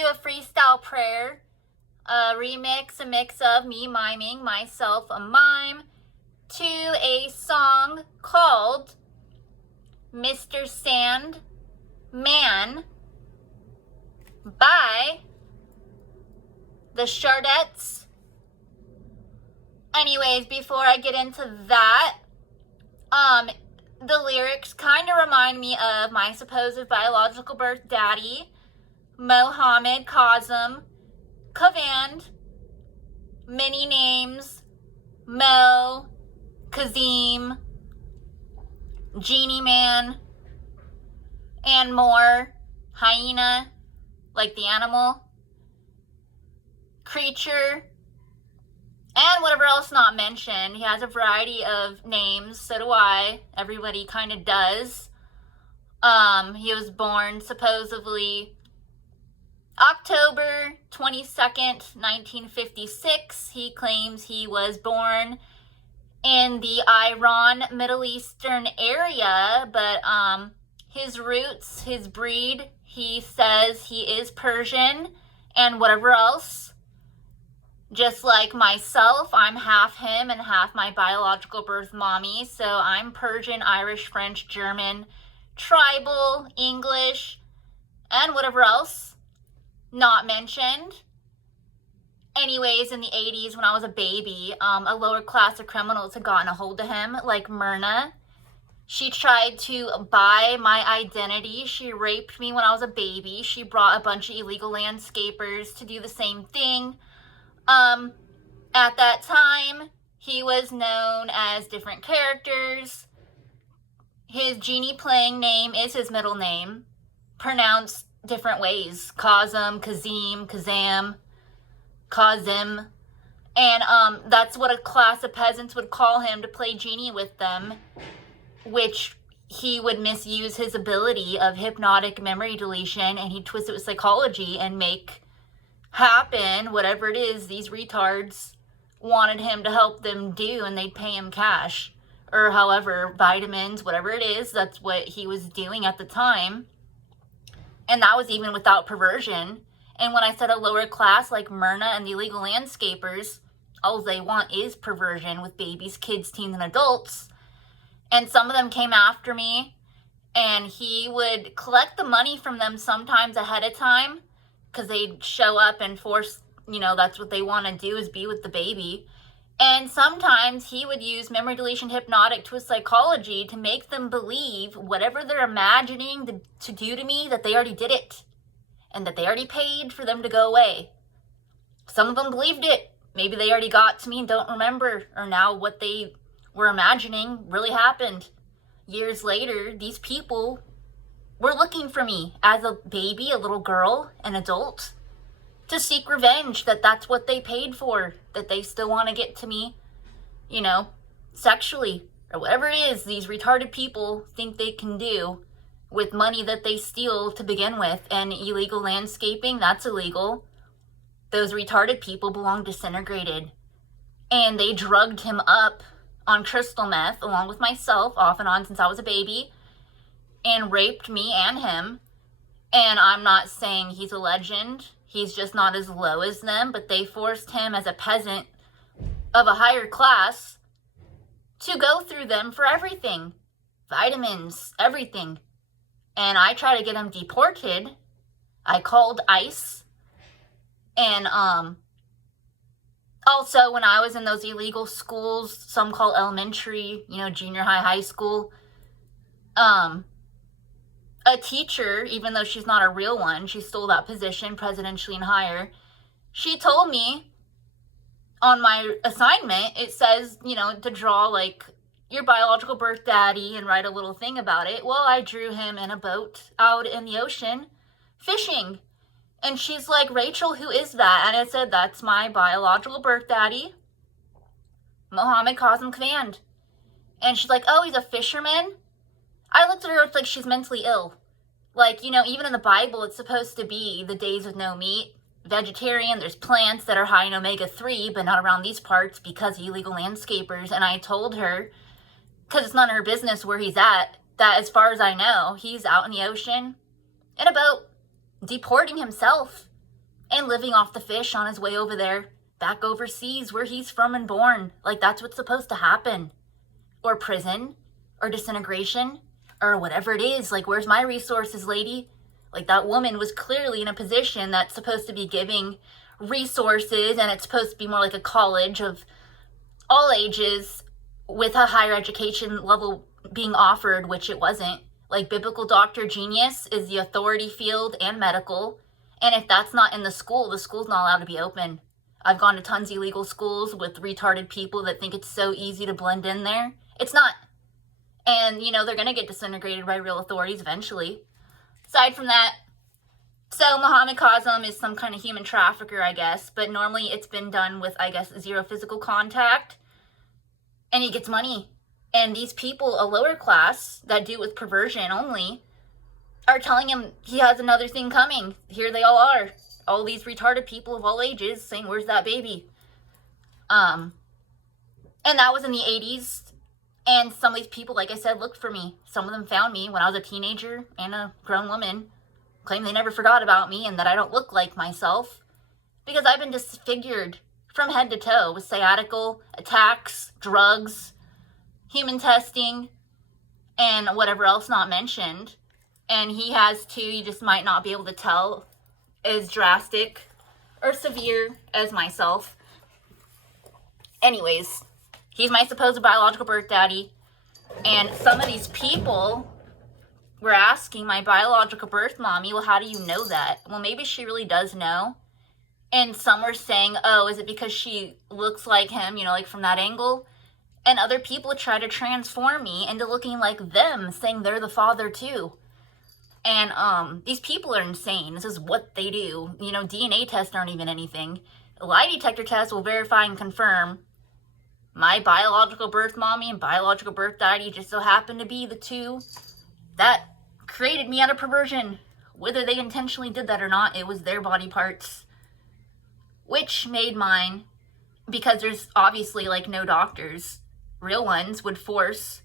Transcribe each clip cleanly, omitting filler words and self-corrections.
do a freestyle prayer, a mix of me miming myself a mime to a song called Mr. Sandman by the Shardettes. Anyways, before I get into that, the lyrics kind of remind me of my supposed biological birth daddy, Mohammed Kazim Kavand, many names, Mo, Kazim, Genie Man, and more, hyena, like the animal, creature, and whatever else not mentioned. He has a variety of names, so do I. Everybody kind of does. He was born supposedly October 22nd, 1956. He claims he was born in the Iran, Middle Eastern area, but his roots, his breed, he says he is Persian and whatever else. Just like myself, I'm half him and half my biological birth mommy, so I'm Persian, Irish, French, German, tribal, English, and whatever else not mentioned. Anyways, in the 80s, when I was a baby, a lower class of criminals had gotten a hold of him, like Myrna. She tried to buy my identity. She raped me when I was a baby. She brought a bunch of illegal landscapers to do the same thing. At that time, he was known as different characters. His genie playing name is his middle name, pronounced different ways. Kazim, Kazim, Kazam, Kazim. And that's what a class of peasants would call him to play genie with them, which he would misuse his ability of hypnotic memory deletion, and he'd twist it with psychology and make happen whatever it is these retards wanted him to help them do, and they'd pay him cash or however, vitamins, whatever it is. That's what he was doing at the time, and that was even without perversion. And when I said a lower class like Myrna and the illegal landscapers, all they want is perversion with babies, kids, teens, and adults. And some of them came after me, and he would collect the money from them sometimes ahead of time, because they'd show up and force, that's what they want to do, is be with the baby. And sometimes he would use memory deletion hypnotic twist psychology to make them believe whatever they're imagining to do to me, that they already did it, and that they already paid for them to go away. Some of them believed it. Maybe they already got to me and don't remember, or now what they were imagining really happened. Years later, these people were looking for me as a baby, a little girl, an adult, to seek revenge, that's what they paid for, that they still want to get to me, sexually, or whatever it is these retarded people think they can do with money that they steal to begin with. And illegal landscaping, that's illegal. Those retarded people belong disintegrated. And they drugged him up on crystal meth, along with myself, off and on since I was a baby, and raped me and him. And I'm not saying he's a legend. He's just not as low as them, but they forced him as a peasant of a higher class to go through them for everything. Vitamins, everything. And I tried to get him deported. I called ICE. And also, when I was in those illegal schools, some call elementary, junior high, high school, a teacher, even though she's not a real one, she stole that position, presidentially and higher, she told me on my assignment, it says, to draw like your biological birth daddy and write a little thing about it. Well, I drew him in a boat out in the ocean fishing. And she's like, Rachel, who is that? And I said, that's my biological birth daddy, Mohammed Kazim Kavand. And she's like, oh, he's a fisherman? I looked at her, it's like she's mentally ill. Like, even in the Bible, it's supposed to be the days of no meat, vegetarian. There's plants that are high in omega-3, but not around these parts because of illegal landscapers. And I told her, because it's none of her business where he's at, that as far as I know, he's out in the ocean in a boat, deporting himself. and living off the fish on his way over there, back overseas where he's from and born. Like, that's what's supposed to happen. Or prison, or disintegration, or whatever it is. Like, where's my resources, lady? Like, that woman was clearly in a position that's supposed to be giving resources, and it's supposed to be more like a college of all ages with a higher education level being offered, which it wasn't. Like, biblical doctor genius is the authority field and medical. And if that's not in the school's not allowed to be open. I've gone to tons of illegal schools with retarded people that think it's so easy to blend in there. It's not. And, you know, they're going to get disintegrated by real authorities eventually. Aside from that, so Muhammad Kazim is some kind of human trafficker, I guess. But normally it's been done with, I guess, zero physical contact. And he gets money. And these people, a lower class that do with perversion only, are telling him he has another thing coming. Here they all are. All these retarded people of all ages saying, where's that baby? And that was in the 80s. And some of these people, like I said, looked for me. Some of them found me when I was a teenager and a grown woman. Claim they never forgot about me and that I don't look like myself. Because I've been disfigured from head to toe with sciatical attacks, drugs, human testing, and whatever else not mentioned. And he has too. You just might not be able to tell as drastic or severe as myself. Anyways, he's my supposed biological birth daddy. And some of these people were asking my biological birth mommy, well, how do you know that? Well, maybe she really does know. And some were saying, oh, is it because she looks like him, you know, like from that angle? And other people try to transform me into looking like them, saying they're the father too. And these people are insane. This is what they do. You know, DNA tests aren't even anything. A lie detector test will verify and confirm my biological birth mommy and biological birth daddy just so happen to be the two that created me out of perversion. Whether they intentionally did that or not, it was their body parts. Which made mine, because there's obviously like no doctors, real ones would force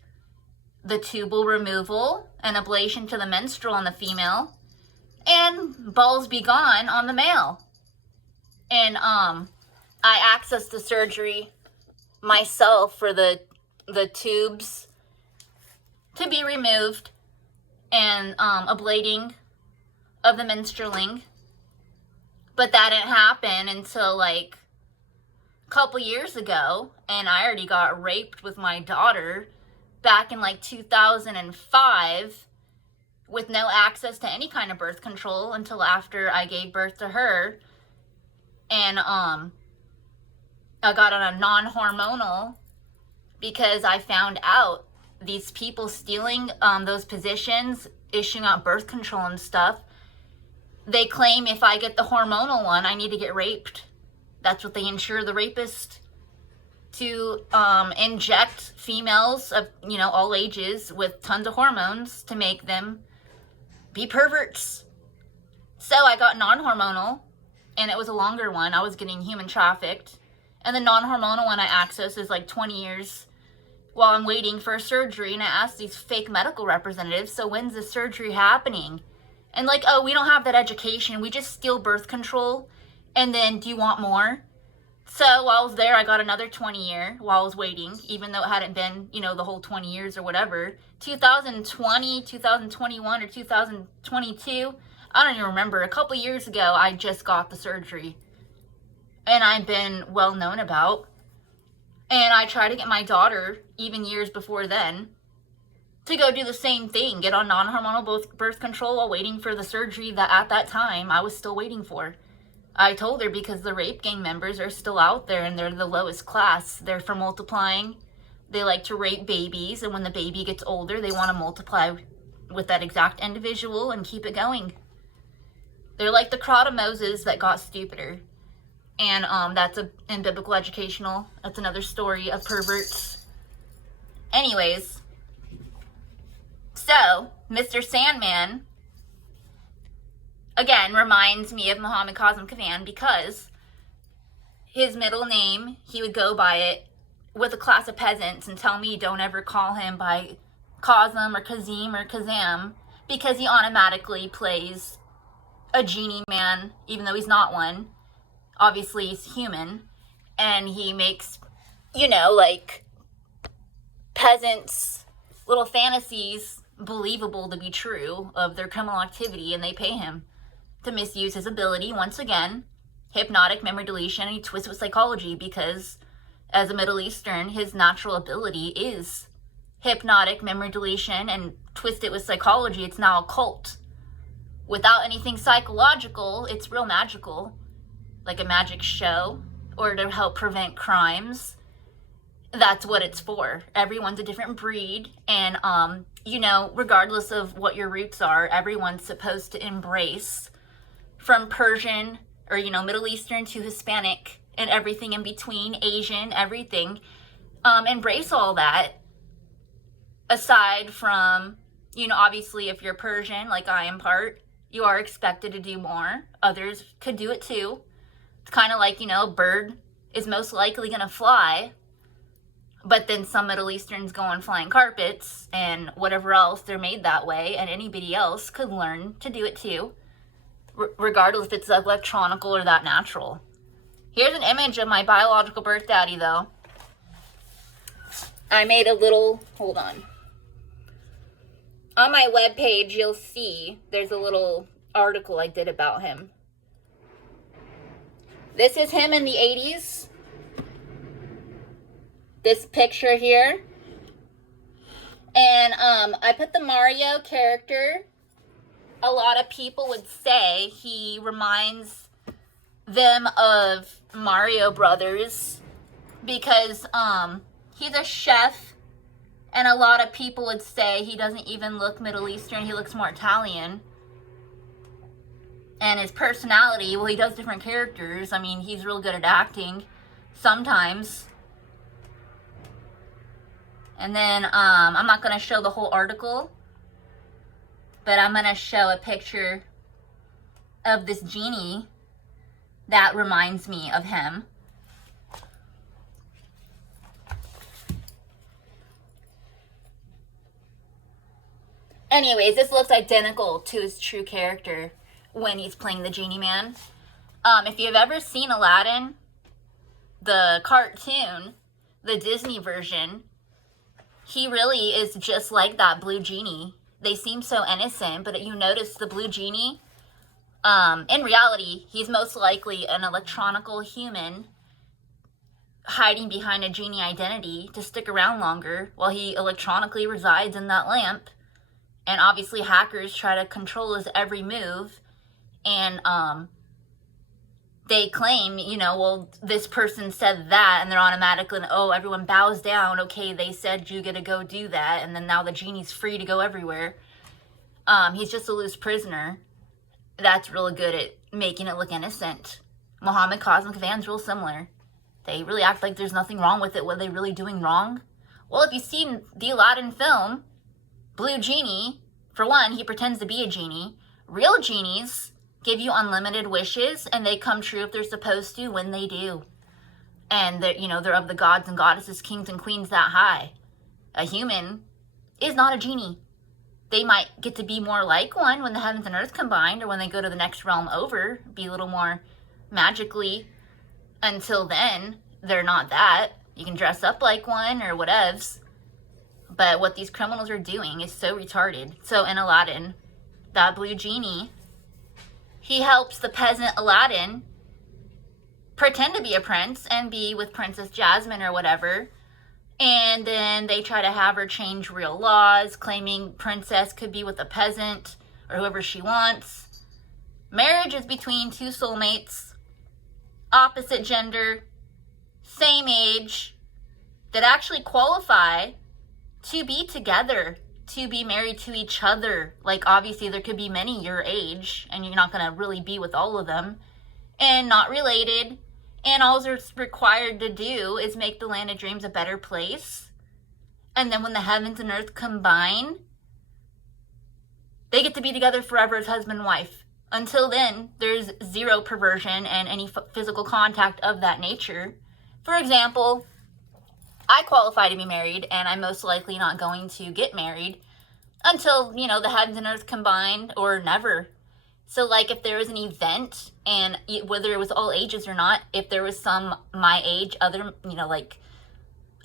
the tubal removal and ablation to the menstrual on the female, and balls be gone on the male. And I accessed the surgery myself for the tubes to be removed and ablating of the menstrualing. But that didn't happen until like a couple years ago, and I already got raped with my daughter back in like 2005 with no access to any kind of birth control until after I gave birth to her. And I got on a non-hormonal because I found out these people stealing those positions, issuing out birth control and stuff. They claim if I get the hormonal one, I need to get raped. That's what they insure the rapist, to inject females of, you know, all ages with tons of hormones to make them be perverts. So I got non-hormonal, and it was a longer one. I was getting human trafficked. And the non-hormonal one I access is like 20 years while I'm waiting for a surgery. And I asked these fake medical representatives, so when's the surgery happening? And like, oh, we don't have that education. We just steal birth control. And then, do you want more? So while I was there, I got another 20 year while I was waiting, even though it hadn't been, you know, the whole 20 years or whatever. 2020, 2021, or 2022, I don't even remember. A couple years ago, I just got the surgery. And I've been well known about. And I tried to get my daughter, even years before then, to go do the same thing, get on non-hormonal birth control while waiting for the surgery that at that time I was still waiting for. I told her because the rape gang members are still out there and they're the lowest class. They're for multiplying. They like to rape babies, and when the baby gets older, they want to multiply with that exact individual and keep it going. They're like the crowd of Moses that got stupider. And that's in biblical educational. That's another story of perverts. Anyways, so Mr. Sandman, again, reminds me of Muhammad Kazim Kavan because his middle name, he would go by it with a class of peasants and tell me don't ever call him by Kazim or Kazim or Kazam because he automatically plays a genie man, even though he's not one. Obviously, he's human. And he makes, you know, like, peasants' little fantasies believable to be true of their criminal activity, and they pay him to misuse his ability. Once again, hypnotic memory deletion, and he twists it with psychology, because as a Middle Eastern, his natural ability is hypnotic memory deletion, and twist it with psychology, it's now a cult. Without anything psychological, it's real magical, like a magic show, or to help prevent crimes. That's what it's for. Everyone's a different breed, and you know, regardless of what your roots are, everyone's supposed to embrace, from Persian or, you know, Middle Eastern to Hispanic and everything in between, Asian, everything. Embrace all that. Aside from, you know, obviously if you're Persian, like I am part, you are expected to do more. Others could do it too. It's kind of like, you know, a bird is most likely going to fly, but then some Middle Easterns go on flying carpets and whatever else, they're made that way, and anybody else could learn to do it too, regardless if it's electronical or that natural. Here's an image of my biological birth daddy, though. I made a little, hold on. On my webpage, you'll see there's a little article I did about him. This is him in the 80s. This picture here. And I put the Mario character. A lot of people would say he reminds them of Mario Brothers, because he's a chef, and a lot of people would say he doesn't even look Middle Eastern, he looks more Italian. And his personality, well, he does different characters. I mean, he's real good at acting sometimes. And then I'm not going to show the whole article, but I'm going to show a picture of this genie that reminds me of him. Anyways, this looks identical to his true character when he's playing the genie man. If you've ever seen Aladdin, the cartoon, the Disney version, he really is just like that blue genie. They seem so innocent, but you notice the blue genie, in reality, he's most likely an electronical human hiding behind a genie identity to stick around longer while he electronically resides in that lamp. And obviously hackers try to control his every move, and they claim, you know, well, this person said that, and they're automatically, oh, everyone bows down, okay, they said you gotta go do that, and then now the genie's free to go everywhere. He's just a loose prisoner. That's really good at making it look innocent. Muhammad Cosmic Van's real similar. They really act like there's nothing wrong with it. What are they really doing wrong? Well, if you've seen the Aladdin film, Blue Genie, for one, he pretends to be a genie. Real genies give you unlimited wishes, and they come true if they're supposed to when they do. And they're, you know, they're of the gods and goddesses, kings and queens that high. A human is not a genie. They might get to be more like one when the heavens and earth combined, or when they go to the next realm over, be a little more magically. Until then, they're not that. You can dress up like one or whatevs. But what these criminals are doing is so retarded. So in Aladdin, that blue genie, he helps the peasant Aladdin pretend to be a prince and be with Princess Jasmine or whatever. And then they try to have her change real laws, claiming princess could be with a peasant or whoever she wants. Marriage is between two soulmates, opposite gender, same age, that actually qualify to be together, to be married to each other. Like, obviously there could be many your age, and you're not going to really be with all of them, and not related, and all they're required to do is make the land of dreams a better place. And then when the heavens and earth combine, they get to be together forever as husband and wife. Until then, there's zero perversion and any physical contact of that nature. For example, I qualify to be married, and I'm most likely not going to get married until, you know, the heavens and earth combined, or never. So like if there was an event, and whether it was all ages or not, if there was some my age, other, you know, like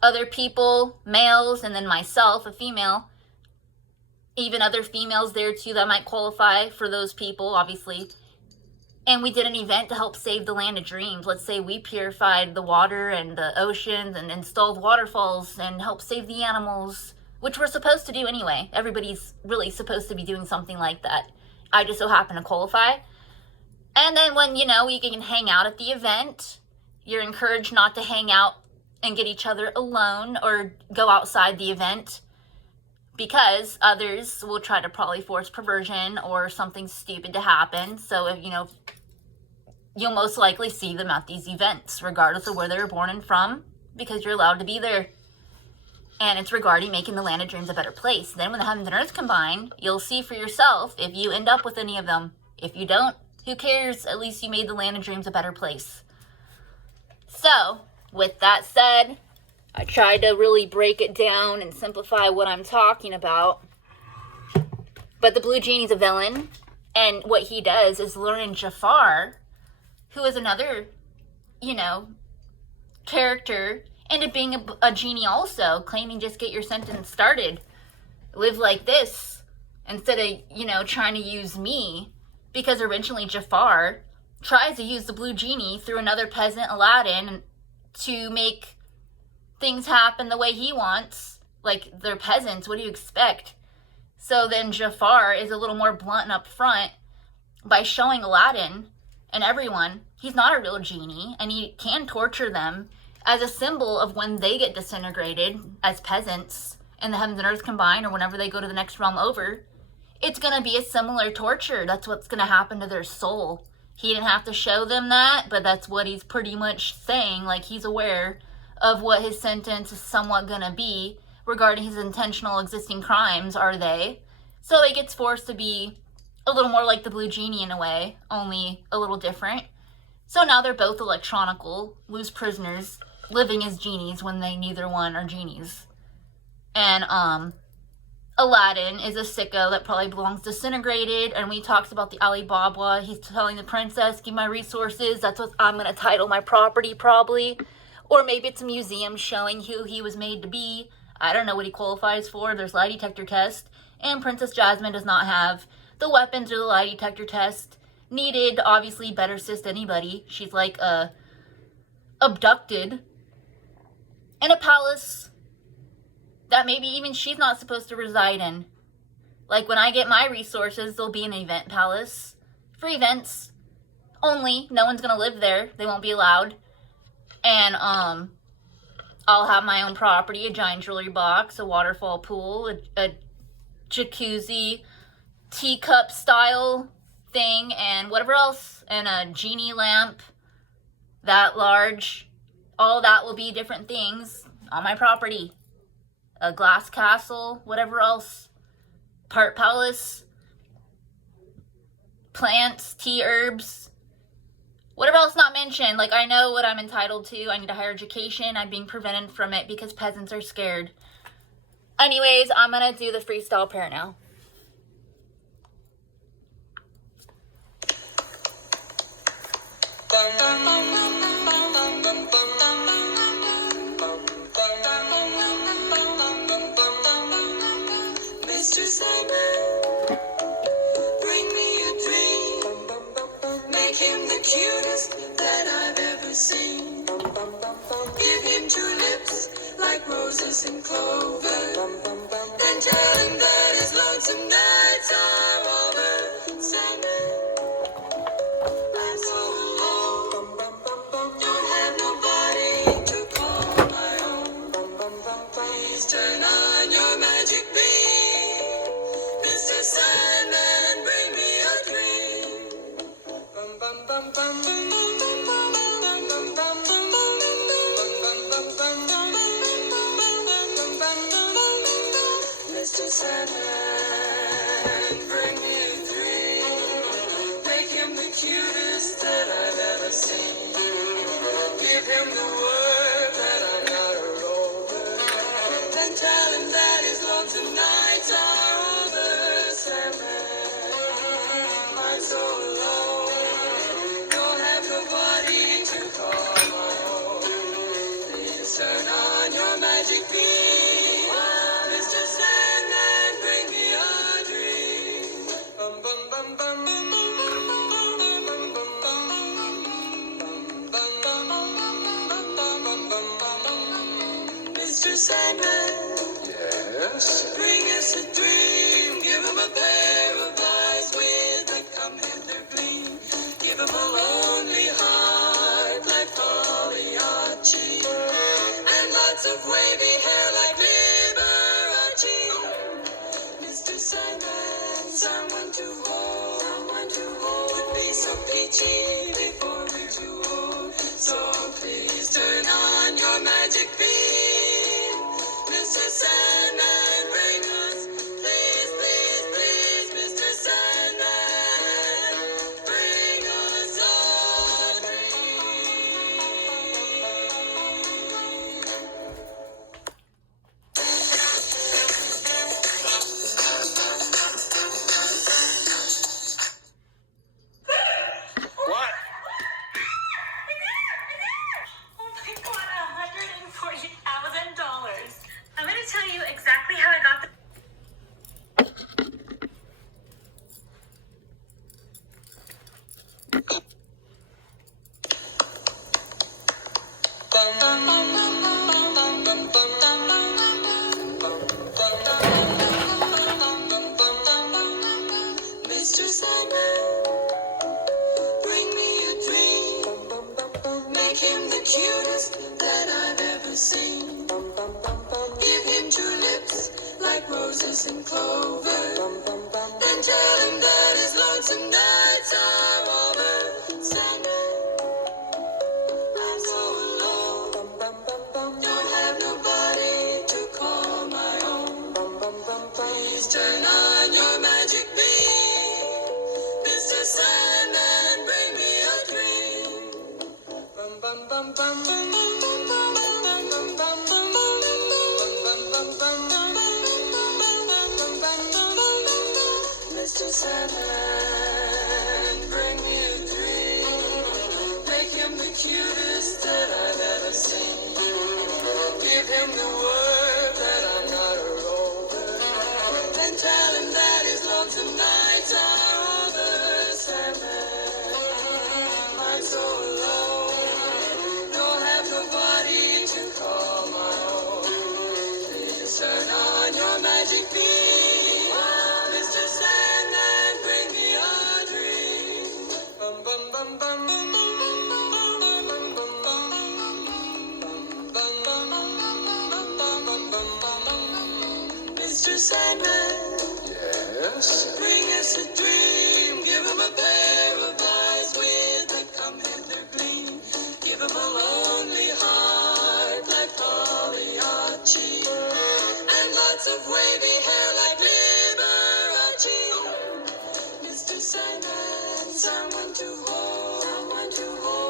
other people, males, and then myself, a female, even other females there too that might qualify for those people, obviously. And we did an event to help save the land of dreams. Let's say we purified the water and the oceans and installed waterfalls and helped save the animals, which we're supposed to do anyway. Everybody's really supposed to be doing something like that. I just so happen to qualify. And then when, you know, you can hang out at the event, you're encouraged not to hang out and get each other alone or go outside the event, because others will try to probably force perversion or something stupid to happen. So, if, you know, you'll most likely see them at these events, regardless of where they were born and from, because you're allowed to be there. And it's regarding making the land of dreams a better place. Then when the heavens and earth combine, you'll see for yourself if you end up with any of them. If you don't, who cares? At least you made the land of dreams a better place. So, with that said, I tried to really break it down and simplify what I'm talking about. But the Blue Genie's a villain, and what he does is learn Jafar, who is another, you know, character, into being a genie also, claiming just get your sentence started. Live like this, instead of, you know, trying to use me. Because originally Jafar tries to use the Blue Genie through another peasant, Aladdin, to make things happen the way he wants. Like, they're peasants, what do you expect? So then Jafar is a little more blunt and upfront by showing Aladdin and everyone he's not a real genie, and he can torture them as a symbol of when they get disintegrated as peasants and the heavens and earth combine, or whenever they go to the next realm over. It's going to be a similar torture. That's what's going to happen to their soul. He didn't have to show them that, but that's what he's pretty much saying. Like, he's aware of what his sentence is somewhat going to be regarding his intentional existing crimes, are they? So he gets forced to be a little more like the Blue Genie in a way, only a little different. So now they're both electronical, loose prisoners, living as genies when they neither one are genies. And Aladdin is a sicko that probably belongs disintegrated, and when he talks about the Alibaba, he's telling the princess, give my resources, that's what I'm going to title my property probably. Or maybe it's a museum showing who he was made to be. I don't know what he qualifies for. There's lie detector test, and Princess Jasmine does not have the weapons or the lie detector test needed to obviously better assist anybody. She's like abducted in a palace that maybe even she's not supposed to reside in. Like, when I get my resources, there'll be an event palace for events only. No one's gonna live there. They won't be allowed. And I'll have my own property, a giant jewelry box, a waterfall pool, a jacuzzi, teacup style thing, and whatever else, and a genie lamp that large. All that will be different things on my property. A glass castle, whatever else, part palace, plants, tea, herbs, whatever else not mentioned. Like, I know what I'm entitled to. I need a higher education. I'm being prevented from it because peasants are scared. Anyways, I'm gonna do the freestyle pair now. Mr. Simon, bring me a dream. Make him the cutest that I've ever seen. Give him tulips like roses and clover. And tell him that his lonesome nights are over. Simon, I'm so alone. Don't have nobody to call my own. Please turn on your magic beam. Mr. Sandman, bring me a dream. Mr. Sandman, bring me a dream. Make him the cutest that I've ever seen. Give him the word that I'm not a rover. Then tell him that his lonesome nights are over. Sandman, I'm so roses and clover. Then tell him that his lonesome nights are over. Sandman, I'm so alone. Don't have nobody to call my own. Please turn on your magic beam. Mr. Sandman, bring me a dream. Mr. Sandman, bring me a dream. Make him the cutest that I've ever seen. Give him the word that I'm not a rover. Then tell him that his lonesome nights are over. Sandman, I'm so alone. Don't have nobody to call my own. Please turn on your magic beam. Mr. Sandman, bring me a dream. Mr. Sandman, Yes? bring us a dream. Give him a pair of eyes with a come hither gleam. Give him a lonely heart like Pagliacci, and lots of wavy hair like Liberace. Mr. Sandman, someone to hold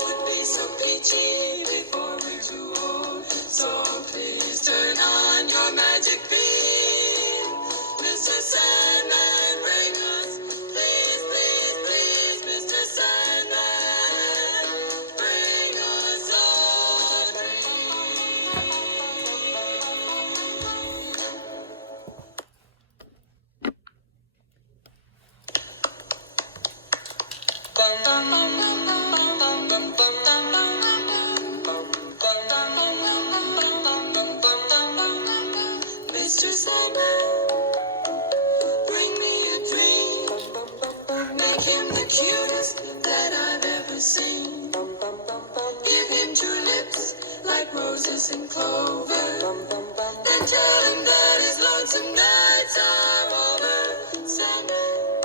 would be so peachy before we're too old. So please turn on your magic beam. Mr. Sandman, bring us, please, please, please, Mr. Sandman, bring us a dream. Mr. Sandman, bring me a dream. Make him the cutest that I've ever seen. Give him two lips like roses and clover. Then tell him that his lonesome nights are over. Sandman,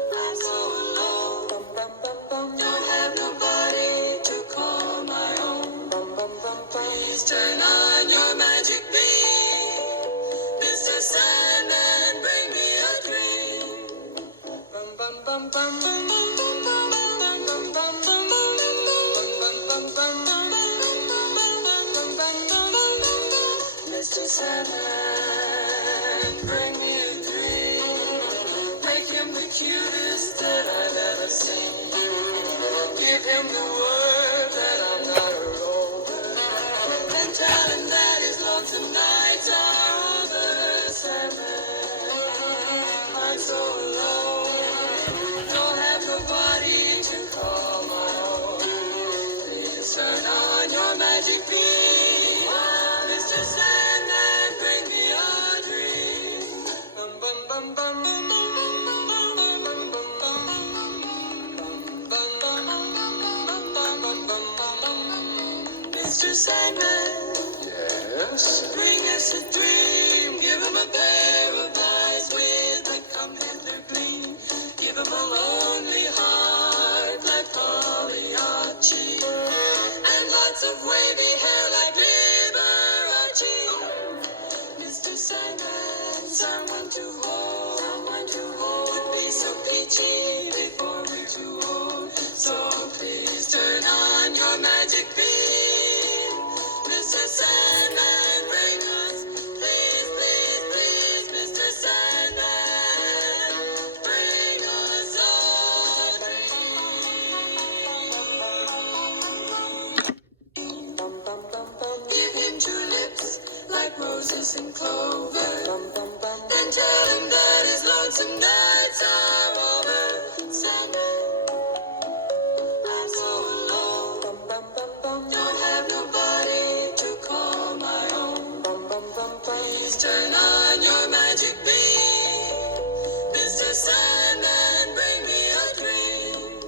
I'm so alone. Don't have nobody to call my own. Please turn on your magic beam. Mr. Sandman, bring me a dream. Mr. Sandman, bring me a dream. Make him the cutest that I've ever seen. Give him the word that I'm not a rover. And tell him that his lonesome nights are over. Sandman, I'm so alone. Don't have nobody to call my own. Please turn on your magic beam. Mr. Sandman, bring me a dream. Mr. Sandman, Yes? bring us a dream. Give him a pair of eyes with a come hither gleam. Give him a lonely heart like Pagliacci, and lots of wavy hair like Liberace. Mr. Sandman, someone to hold would be so peachy before we're too old. So please turn on your magic beam. Mr. Sandman, bring us, please, please, please, Mr. Sandman, bring us a dream. Give him two lips like roses and clover. Then tell him that his lonesome nights are over. Sandman, I'm so alone. Don't have nobody to call my own. Please turn on your magic beam. Mr. Sandman, bring me a dream.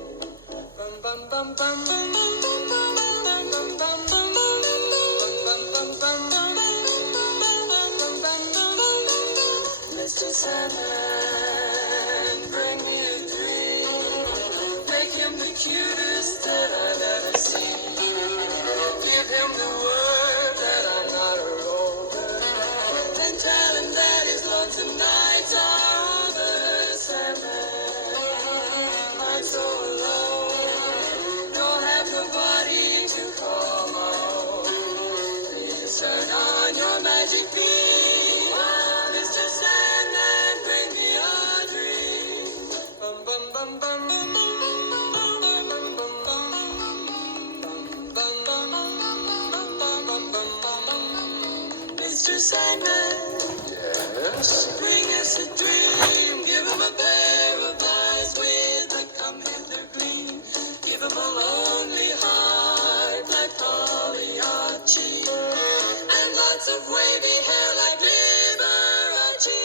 Sandman, bring me a dream. Make him the cutest that I've ever seen. Give him the word that I'm not a rover. Then tell him that his lonesome nights are over. Sandman, I'm so alone. Don't have nobody to call my own. Please turn on your magic beam. Mr. Sandman, bring me a dream. Bum, bum, bum, bum, bum, bum, bum, bum, bum, bum, bum. Mr. Sandman, Yes. bring us a dream. Give him a pair of eyes with a come hither gleam. Give him a lonely heart like Pagliacci, and lots of wavy hair like Liberace.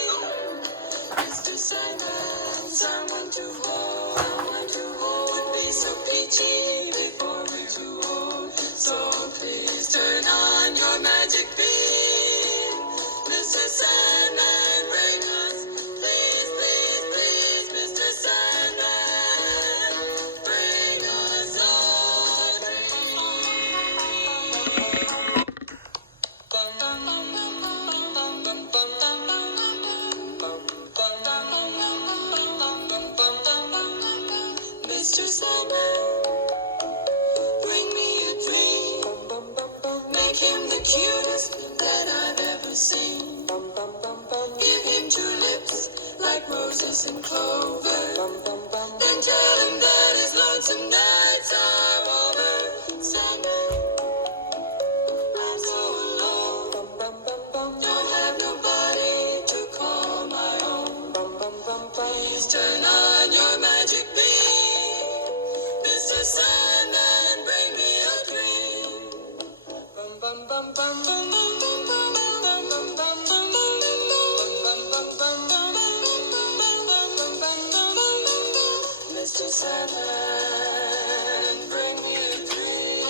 Mr. Sandman, someone to hold would be so peachy before we're too old. So please turn on your magic beam. Mr. Sandman, bring us, please, please, please, Mr. Sandman, bring us all a dream. Bum, bum, bum, bum, bum, bum, bum, bum, bum, bum. Mr. Sandman, bring me a dream. Make him the cutest that I've ever seen. Give him two lips like roses and clover. Then tell him that his lonesome nights are over. Sandman, I'm so alone. Don't have nobody to call my own. Please turn on your magic beam. Mr. Sandman, bring me a dream. Bum, bum, bum, bum, bum, bum, bum, bum, bum, bum, bum, Mr. Sandman, bring me a dream.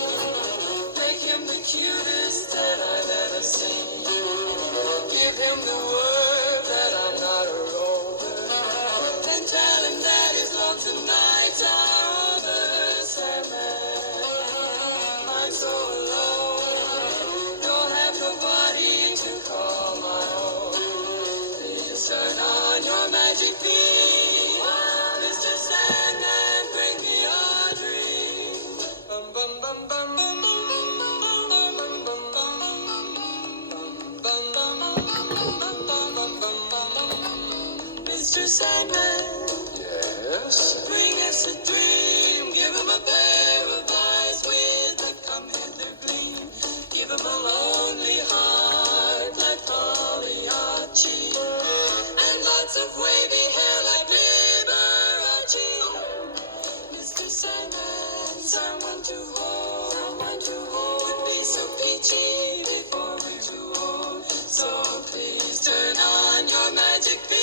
Make him the cutest that I've ever seen. Give him the word that I'm not a rover. Then tell him that his lonesome nights are over. Sandman, I'm so alone. Don't have nobody to call my own. Please turn on your magic beam. Mr. Sandman, bring me a dream. Bum, bum, bum, bum, bum, bum, bum, bum, bum, bum, bum, bum, bum. Mr. Sandman, Yes. bring us a dream. Give him a pair of eyes with a come hither gleam. Give him a lonely heart like Pagliacci, and lots of wavy hair like Liberace. Mr. Sandman, someone to hold would be so peachy before we're too old. So please turn on your magic beam.